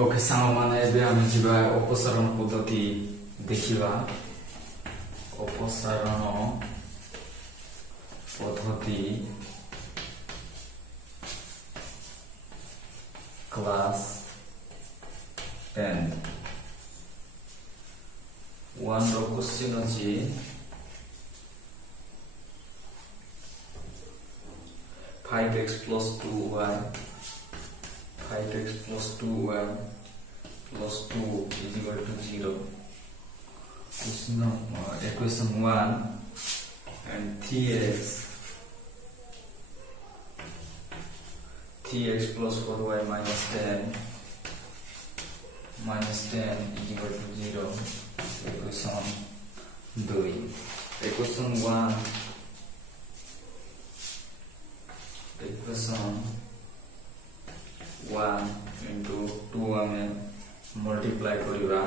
Okay सांग माने एबे आमे जिबा अपसारण पद्धति देखिबा अपसारण पद्धति क्लास 10 वन रो क्वेश्चन अछि 5x plus 2y 5x plus 2y plus 2 is equal to 0. Equation 1 and 3x plus 4y minus 10 is equal to 0. Equation 2. Equation 1 equation 1 into 2 आमे मल्टीप्लाई करिबा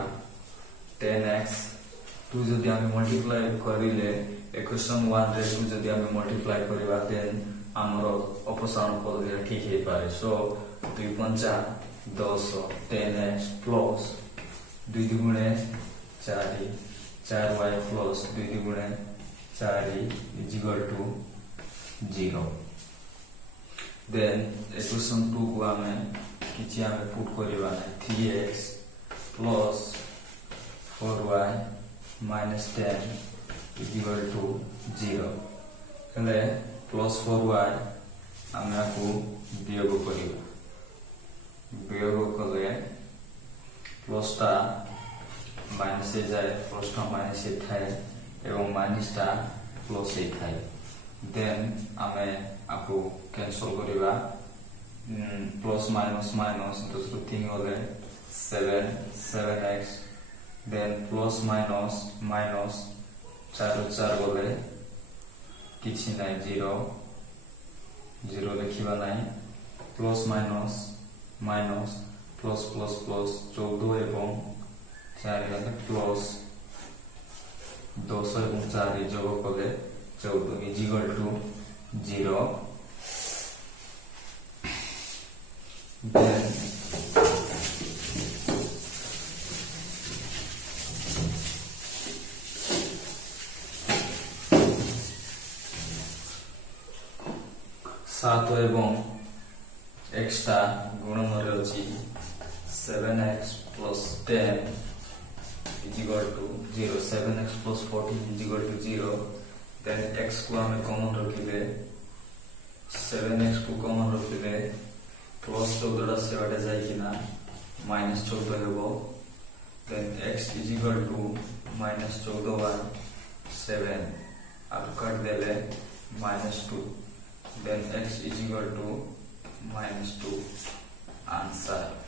10x 2 जदि आमे मल्टीप्लाई करिले इक्वेशन 1 रे 2 जदि आमे multiply करिबा देन हमरो अपसारण पद्धति ठीक हे पारे सो 2 पंचा 10 10x plus 2 दुगुणे 4 4y plus 2 दुगुणे 4 is equal to 0. Then equation 2 को आमे किछि आमे पुट करिबा 3x plus 4y minus 10 is equal to 0. हेले plus 4y आमे आकु वियोग करिबा वियोग कले प्लस ता माइनस से जाए प्लस ता माइनस से थाए एवं माइनस ता प्लस से थाए देन आमे आपको कैंसल करिबा प्लस माइनस माइनस दूसरो थिंग होले 7x then plus minus minus 4 होले किछि नाही 0 लिखिबा नाही plus minus minus plus plus plus 14 एवं 4 होले प्लस 10 एवं 4 जोग कले 14 is equal to 0. Then सात एवं एक्स्ट्रा गुणन रे अछि 7x plus 10 is equal to 0. 7x plus 14 is equal to 0. Then x को हमें कॉमन रखिले 7x को कॉमन रखिले प्लस 14 से बाटे जाय किना माइनस 14 हेबो then x is equal to minus 14 by 7 अब काट देले minus 2 then x is equal to minus 2 answer